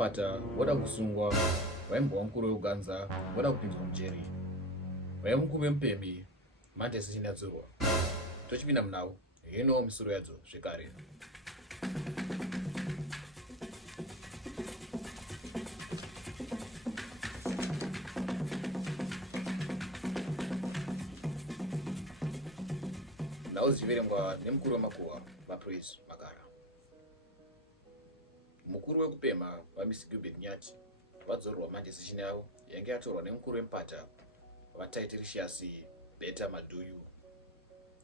Mpata voda kusungwa, vaimbowa mukuru weuganza voda kupinzwa mujeri, vaya mukuru wemupembi manje zichinyatsirwa. Tochipinda munavo hino misoro yadzo zvekare. Nhau zichiverengwa nemukuru wemakuhwa vaPraise Magara. Mukuru wekupema vaMr Gilbert Nyati vadzorwa madecision yavo yange yatorwa nemukuru wemupata vaTaitirius Beta Maduyu.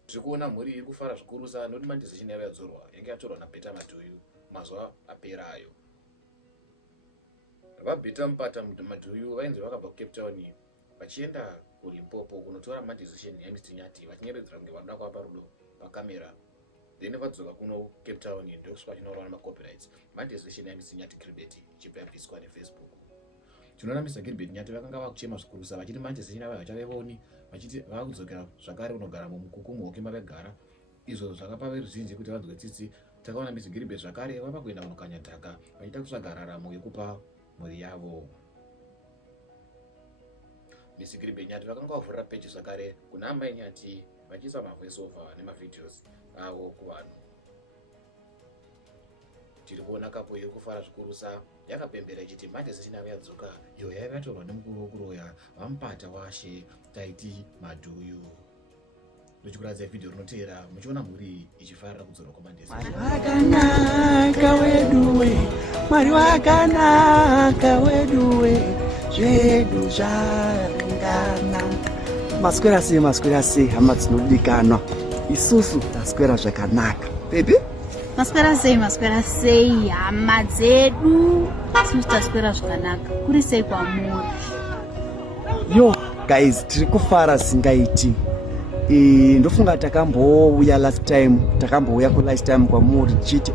Tiri kuona mhuri iri kufara zvikurusa nokuti madecision yavo yadzorwa yange yatorwa naBeta Maduyu mazuva apera ayo. VaBeta Mupata Maduyu vainzi vakabva kuCape Town vachienda kuLimpopo kunotora madecision yaMr Nyati vachinyeredzera kunge vanoda kuvapa rudo pakamera. Then vadzoka kuno Cape Town ndokusvika vachinorawa namacopyrights. Madecision yaMr Nyati Gilbert ichibva yabviswa neFacebook. Tinoona Mr Gilbert Nyati vakanga vakuchema zvikurusa vachiti madecision ava havachavevoni, vachiti vakudzokera zvakare kunogara mumukuku muhoke mavagara. Izvo zvakapa veruzhinji kuti vadzwe tsitsi. Takaona Mr Gilbert zvakare vava kuenda kunokanya dhaka vachida kutsvaga raramo yekupa mhuri yavo. Mr Gilbert Nyati vakanga vavhurira pechi zvakare kuna amai Nyati vachiisa mavoice over nemavideos avo kuvanhu. Tiri kuona kapo iri kufara zvikurusa yakapembera ichiti madecision yavo yadzoka iyo yaiva yatorwa nemukuru wokuroya vaMupata waShe Taiti Maduyu. Ndochikuratidza vhidhiyo rinoteera muchiona mhuri ichifarira kudzorwa kwamadecision. Wakanaka weduwe, Mwari wakanaka weduwe, zvedu zvaringana. Maswera sei hama dzinodikanwa, isusu taswera zvakanaka. Baby? Maswera sei hama dzedu, isusu taswera zvakanaka. Kuri sei kwamuri? Yo, guys, tiri kufara singaiti. Ndofunga takambouya last time kwamuri tichiti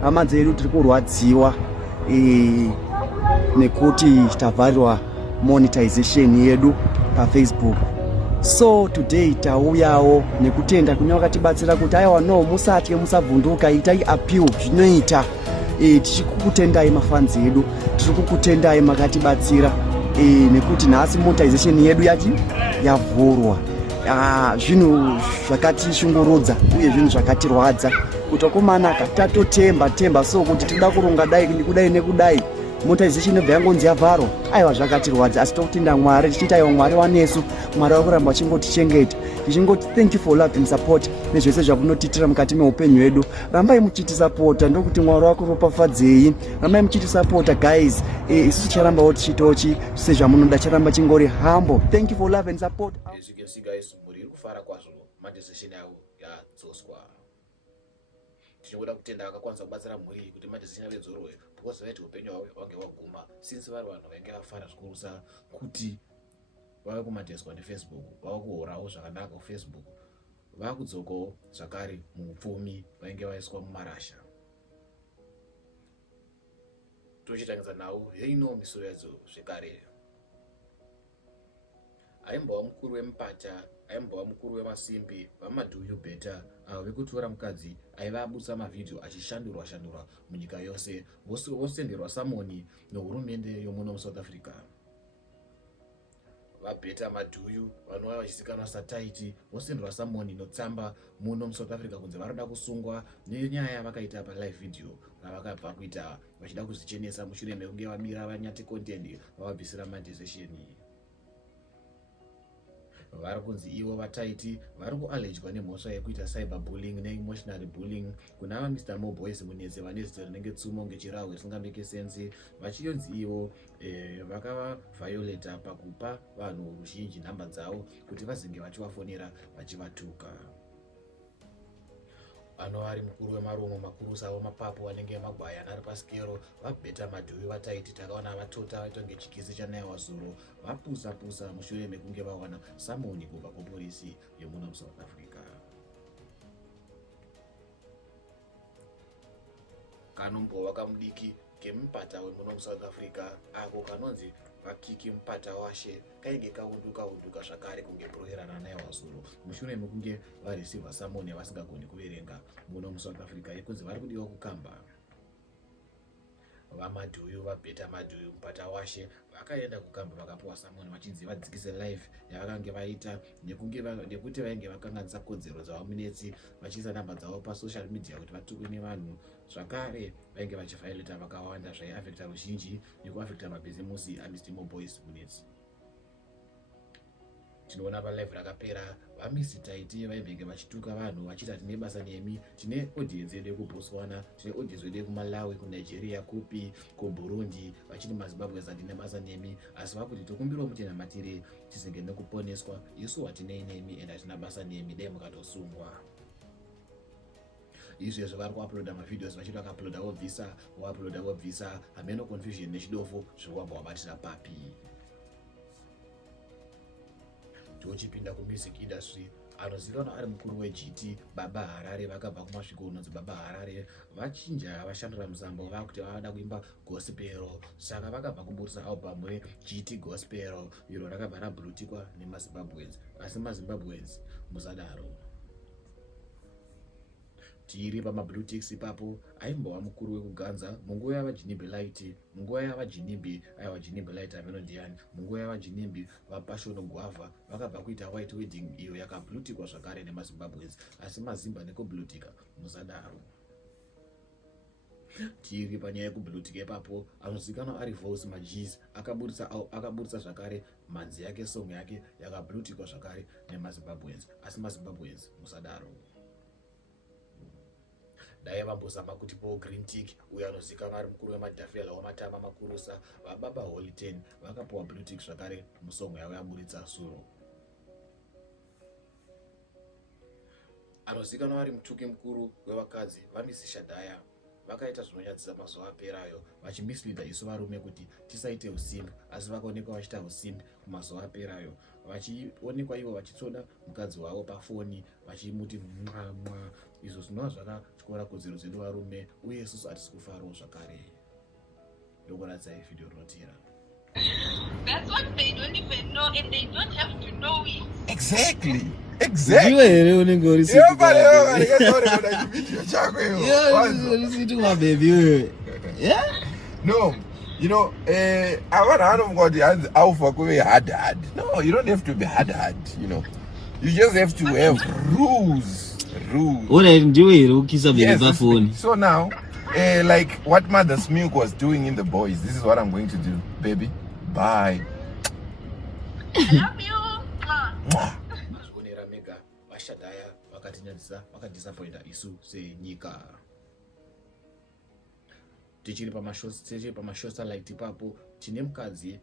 hama dzedu tiri kurwadziwa nekuti tavharirwa monetization yedu paFacebook. So today tauyawo nekutenda kune wakatibatsira kuti aiwa no musatye musavhunduka itai appeal zvinoita. Tichikukutendai mafans edu, tiri kukutendai makatibatsira nekuti nhasi monetization yedu yavhurwa. Zvinhu zvakatishungurudza uye zvinhu zvakatirwadza kuti akumanaka tatotemba so kuti tinoda kuronga kudai nekudai monetization yobva yangonzi yavharwa. Aiwa zvakatirwadza asi tokutenda Mwari tichiti aiwa Mwari wanesu, Mwari wakuramba achingoti tichingoti thank you for love and support nezvese zvakunotitira mukati meupenyu hwedu. Rambai muchitisapota ndokuti Mwari wakuropafadzei. Rambai muchitisapota guys. Isusu ticharambawo tichitochi sezvamunoda, charamba chingori humble. Thank you for love and support. As you can see guys, mhuri iri kufara kwazvo madecision yavo yadzoswa. Tichikuda kutenda vakakwanisa kubatsira mhuri kuti madecision yavo idzorwe because vaiti upenyu hwavo wange waguma since vari vanhu vainge vafara zvikurusa kuti vave kumadeswa neFacebook, vava kuhorawo zvakanaka kuFacebook, vava kudzokawo zvakare muupfumi vainge vaiswa mumarasha. Tochitangisa navo heino misoro yadzo zvekare. Aimbova mukuru wemupata, aimbova mukuru wemasimbi vaMaduyu Beta avo vekutora mukadzi aiva abutsa mavhidhiyo achishandurwa munyika yose, vosenderwa samoni nehurumende yomuno muSouth Africa. VaBeta Maduyu vanova vachizikanwa saTaiti vosenderwa samoni notsamba muno muSouth Africa kunze varoda kusungwa nenyaya yavakaita palive video ravakabva kuita vachida kuzvichenesa mushure mekunge vabira vaNyati content vavabvisira madecision. Vari kunzi ivo vaTaiti vari kuallegedwa nemhosva yekuita cyberbullying neemotional bullying kuna vaMr Moboys Munetse vane zita rinenge tsumo ngechirahwe risingameke sense, vachionzi ivo vakava violata pakupa vanhu ruzhinji nhamba dzavo kuti vazenge vachivafonera vachivatuka. Anova ari mukuru wemaromo makurusa wamapapu anenge magwaya ari paskero vaBeta Maduyu vaTaiti takaona vatota vaitonge chikisi chanaiwa zuro vapusa mushure mekunge vawana samoni kubva kupolisi yomuno muSouth Africa. Kanombova kamudiki kemupata wemuno muSouth Africa ako kanonzi vakiki Mupata waShe kainge kaunduka zvakare kunge broherana naiwa zuro mushure mekunge vareceiva samoni vasingagoni kuverenga muno muSouth Africa yekunzi vari kudiwa kukamba. vamadhuyu vabheta madhuyu mupata washe vakaenda kukamba vakapiwa samoni vachinzi vadzikise live yavakange vaita nekuti vainge vakanganisa kodzero dzavamunetsi vachiisa namba dzavo pasocial media kuti vatukwe nevanhu zvakare vainge vachifailita vakawanda zvaiafekta ruzhinji nekuafekta mabhizimusi amr boys munetsi. Tinoona palive rakapera vamr taiti vaibvenge vachituka vanhu vachita tine basa nemi, tine audience yedu kuBotswana, tine audience yedu kuMalawi, kuNigeria, kupi, kuBurundi, vachiti maZimbabwe tine basa nemi, asi vakuti tokumbirawo mutinamatire tisenge nekuponeswa, isu hatinei nemi ende hatina basa nemi, dai mukatosungwa. Izvezvo vari kuuploada mavideos vachiti vakauploada vobvisa hameno confusion nechidofo zvokwabva wabatira papi. Tochipinda kumusic industry, anozivikanwa ari mukuru weGT Baba Harare, vakabva kumasviko unonzi Baba Harare vachinja vashandira musambo vakuti vavada kuimba gospel, saka vakabva kuburisa album reGT Gospel iro rakabva rabhurutikwa nemaZimbabweans, asi maZimbabweans musadaro. Tiri pamabluetics ipapo aimbova mukuru wekuganza munguva yavaJinimbi Light, munguva yavaJinimbi aiwa Jinimbi Light ameno ndiani, munguva yavaJinimbi vaPassion Guava vakabva kuita white wedding iyo yakablutikwa zvakare nemaZimbabweans, asi mazimba nekublutika musadaro. Tiri panyaya yekublutika ipapo anozivikanwa ari Vos Majis akaburisa zvakare manzi yake song yake yakablutikwa zvakare nemaZimbabweans, asi maZimbabweans musadaro. Dai vambozama kuti Paul Green Tick uyo anozivikanwa ari mukuru wemadhafela wamatama makurusa vaBaba Holy 10 vakapiwa blue tick zvakare musongo yavo yaburitsa suro. Anozivikanwa ari mutuki mukuru wevakadzi vaMr Shadaya vakaita zvinonyadzisa mazuva aperayo vachimisleada isu varume kuti tisaite usimbi, asi vakaonekwa vachiita usimbi kumazuva aperayo, vachionekwa ivo vachitsoda mukadzi wavo pafoni vachimuti mwa. Izvo zvinova zvakatyora kodzero dzedu varume uye isusu hatisi kufarawo zvakare. Ndokuradzai video rinotira. That's what they don't even know, and they don't have to know it. Exactly. Iwe here unenge uri situ kwa baby wewe. Yeah? No, you know, I want to go alpha hard. No, you don't have to be hard, you know. You just have to have rules. Yes, so now, like what Mother Smilk was doing in The Boys, this is what I'm going to do, baby. Bye. I love you. Mwah. Mazvionera mega vaShadaya vakatinyadzisa vakadisappointa isu senyika. Tichiri pamashotsalight ipapo tine mukadzi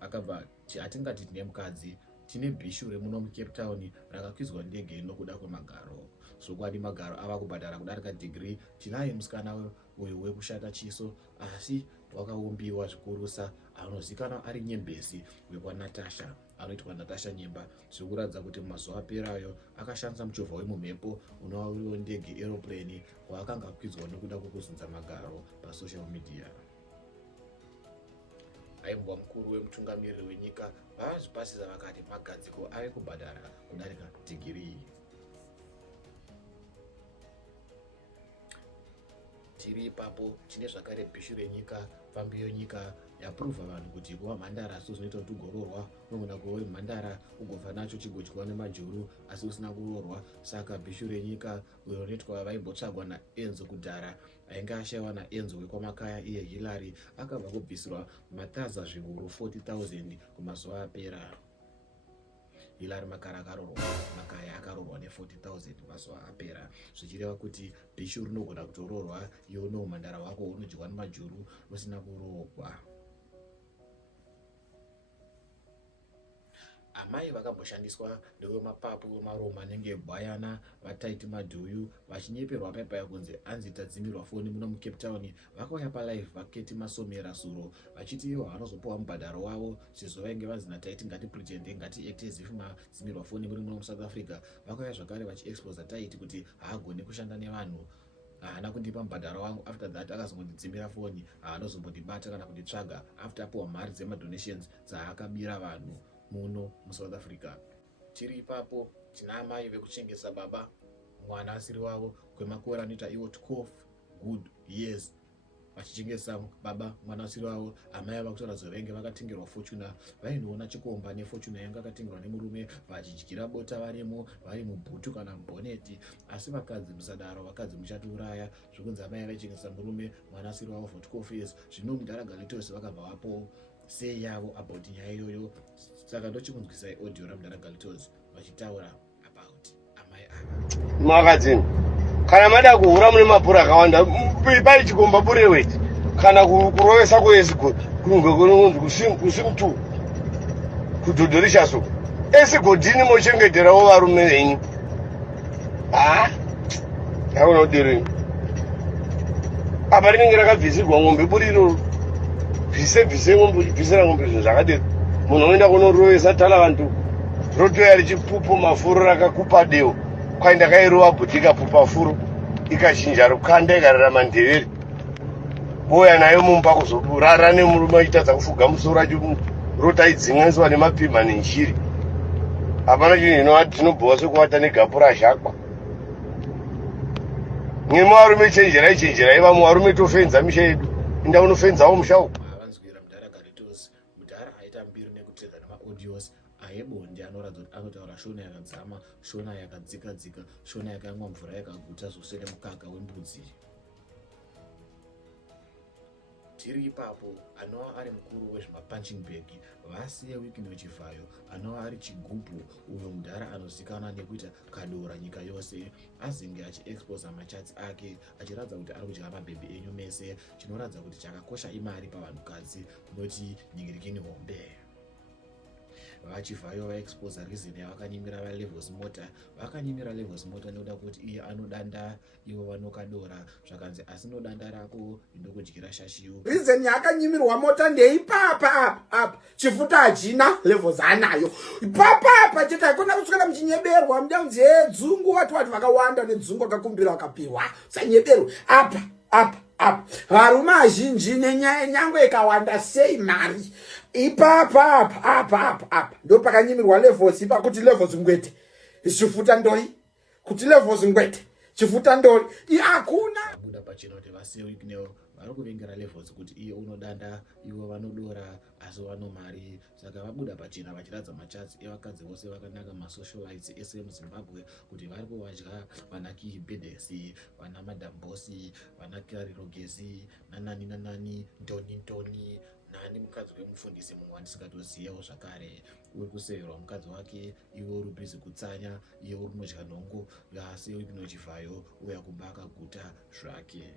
akabva hatingati tine mukadzi, tine bhishu remuno muCape Town rakakwizwa ndege nokuda kwemagaro. Zvokwadi magaro ava kubhadhara kudarika degree. Tinaye musikana uyu wekushata chiso asi wakaumbiwa zvikurusa, anozivikanwa ari nyembezi wekwaNatasha, anoitwa Natasha Nyemba. Zvikuratidza kuti mumazuva aperayo akashandisa muchovha wemumhepo unova uriwo ndege aeroplane waakanga akwidzwa nokuda kwekuzunza magaro pasocial media. Aimbwa mukuru wemutungamiriri wenyika vazvipasisa vakati magadziko ave kubhadhara kudarika degree. Tiri ipapo tine zvakare bhishu renyika, fambi yenyika yapruvha vanhu kuti kuva mhandara so zvinoita kuti ugororwa, unogona kuva uri mhandara ugobva nacho chigodyiwa nemajuru asi usina kuroorwa. Saka bhishu renyika uyo unoitwa vaimbotsvagwa naEnzo kudhara ainge ashayiwa naEnzo wekwamakaya iye Hillary akabva kubvisirwa mataza zviuru 40,000 kumazuva apera. Hillary Makaya akarorwa ne40,000 mazuva apera, zvichireva kuti bhishu rinogona kutororwa iwe mhandara wako unodyiwa nemajuru usina kuroorwa. Amai vakamboshandiswa ndewemapapu wemaroma anenge Bwayana vataiti madhuyu vachinyeperwa paipa yakunzi anzi tadzimirwa foni muno muCape Town. Vakauya palive vaketi masomera suro vachiti ivo vanozopiwa mubhadharo wavo sezvo vainge vanzi nataiti ngati pretende ngati act as if madzimirwa foni muri muno muSouth Africa. Vakauya zvakare vachiexposa taiti kuti haagoni kushanda nevanhu, haana kundipa mubhadharo wangu, after that akazongondidzimira foni, haanozombondibata kana kunditsvaga after apiwa mari dzemadonations dzaakabira vanhu muno muSouth Africa. Tiri ipapo tina amai vekuchengesa baba mwana asiri wavo kwemakore anoita iwo 12 good years vachichengesa baba mwanasiri wavo. Amai vakutoratidza venge vakatengerwa Fortuna, vainoona chikomba neFortuna yanga akatengerwa nemurume, vachidyira bota varimo, vari mubhutu kana mboneti. Asi vakadzi musadaro, vakadzi muchatiuraya, zvokunzi amai vaichengesa murume mwanasiri wavo for 12 years. Zvino Mudhara Galitos vakabva vapo sei yavo about nyaya iyoyo. Saka ndochikunzwisai audio raMudhara Galitos vachitaura about amai ava. Magazine kana mada kuhura mune mapura akawanda pai chikomba bure weti kana kurovesa kweesigodi kusimtu kudhodhorishaso esigodini mochengeterawo varume venyu. Yaunodiri apa rinenge rakabvisirwa ng'ombe buriro bvise ng'ombe uchibvisira ng'ombe zvinhu zvakadini. Munhu unoenda kunorovesa tala vantu rotoya richipupu mafuro rakakupa deo kwaenda kairova bhuti ikapupa furo ikachinja rukanda ikararama ndeveri boya nayo mumba kuzorara nemurume achitadza kufuga musoro acho rotaidzinganiswa nemapima nenjiri. Hapana chinhu inovati tinobhuwa sekuwata negapu razhakwa. Mwema varume chenjerai vamwe varume tofenza misha yedu inda unofenzawo musha uku. Vanzwira Mudhara Galitos. Mudhara aita mbiri nekutedza nemaaudios aebonde anoratidza kuti anotaura shona yakadzama, shona yakadzika, shona yakamwa mvura yakaguta zvose nemukaka wembudzi. Tiri ipapo anova ari mukuru wezvemapunching bag vasiye Wikini Wechivhayo, anova ari chigubhu uyo Mudhara anozikanwa nekuita kadora nyika yose, azinge achiexposa machatsi ake achiratidza kuti ari kudya mabhebhi enyu mese, chinoratidza kuti chakakosha imari pavanhukadzi kunoti nyingirikeni hombe. Vachivhayo vaexposa reason yavakanyimira vaLevels Mota. Vakanyimira Levels Mota nekuda kuti iye anodanda, ivo vanokadora, zvakanzi asino danda rako indokudyira shashiyo. Reason yakanyimirwa Mota ndeipapa apa chifuta hachina Levels anayo ipapa cheta ikona kuswera mchinyeberwa mudaunzi dzungu watu vakawanda nedzungu akakumbira vakapihwa sanyeberwa apa varume azhinji nenyaya nyangwe ikawanda sei mari ipapa ndo pakanyimirwa Levels ipa kuti Levels ngwete chifuta ndori kuti Levels ngwete chifuta ndori hakuna buda pachena kuti vasiye Wikini vari kuvengera Levels kuti iye unodanda, ivo vanodora asi vano mari. Saka vabuda pachena vachiratidza machatsi evakadzi vose vakanaka, masocialites ese muZimbabwe kuti vari kuvadya, vana Kihi Bedesi, vana Madam Bosi, vana Kirari Rogezi, nanani Ntoni, nani mukadzi wemufundisi mumwe wandisingatoziyawo zvakare. Uri kuseverwa mukadzi wake, iwe uri bhizi kutsanya, iye uri kunodya nhongo. Vasiye Wikini Wechivhayo uya kumba akaguta zvake.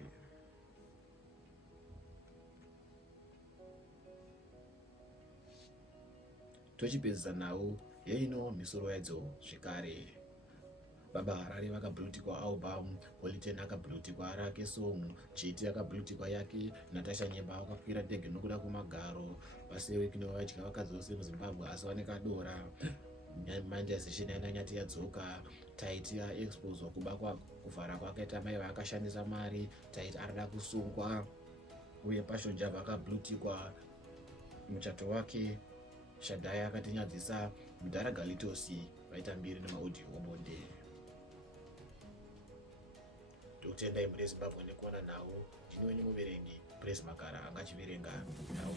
Tochipedzisa nawo yeino misoro yadzo zvekare. Baba Harare vakabhurutikwa album, Holiten akabhurutikwa rake song, Chiti akabhurutikwa yake, Natasha Nyemba vakakwira ndege nokuda kwemagaro. Vasiye Wikini vadya vakadzi vose muZimbabwe asi vanekadora. Monetization yananyati yadzoka. Taiti yaexposwa kuba kuvhara kwakaita mai vakashandisa mari. Taiti arida kusungwa uye Passion Java akabhurutikwa muchato wake. Shadhaya akatinyadzisa. Mudhara Galitos vaita mbiri nemaaudio obonde. Tokutendai mune Zimbabwe nekuona nawo. Ndinowenyu muverengi Praise Makara angachiverenga nawo.